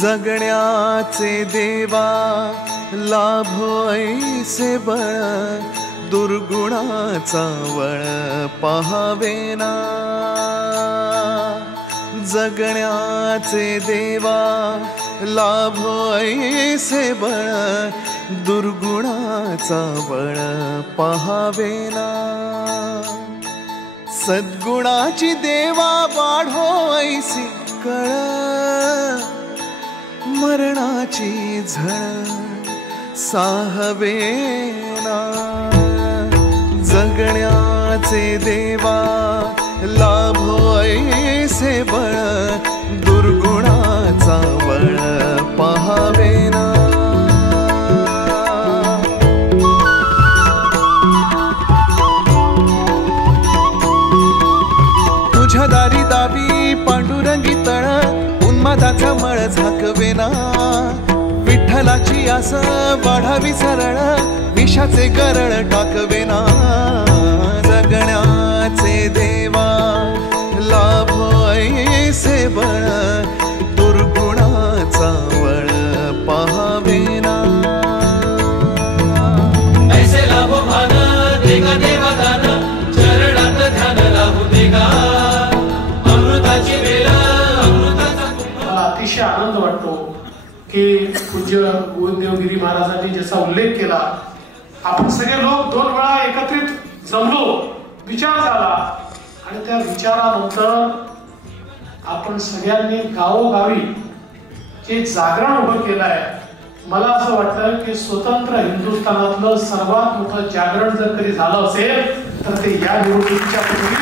जगण्याचे देवा लाभो ऐसे बळ, दुर्गुणाचा वळ पहावेना। जगण्याचे देवा लाभो ऐसे बळ, दुर्गुणाचा बळ पहावेना। सद्गुणाची देवा वाढो ऐसी कळ, मरणाची झळ साहवेना। जगण्याचे देवा लाभो ऐसे बळ, दुर्गुणाचा बळ पहावेना। तुझ्या दारी दावी पांडुरंगी तळ, उन्मादाचा मळ झाकवेना। विठ्ठलाची आस वाढावी सरळ, विषाचे गरळ टाकवेना। जगण्याचे देवा लाभो ऐसे बळ, दुर्गुणाचा वळ पहावेना। ऐसे लाभो भान देगा देवा दान, चरणात ध्यान लाभू देगा। अमृताची वेळ अमृताचा मला अतिशय आनंद वाटतो की पूज्य गोविंददेवगिरी महाराजांनी ज्याचा उल्लेख केला, आपण सगळे लोक 2 वेळा एकत्रित जमलो, विचार झाला आणि त्या विचारानंतर आपण सगळ्यांनी गावोगावी जे जागरण उभं केलं आहे, मला असं वाटतं की स्वतंत्र हिंदुस्थानातलं सर्वात मोठं जागरण जर कधी झालं असेल तर ते या निवडणुकीच्या पूर्वी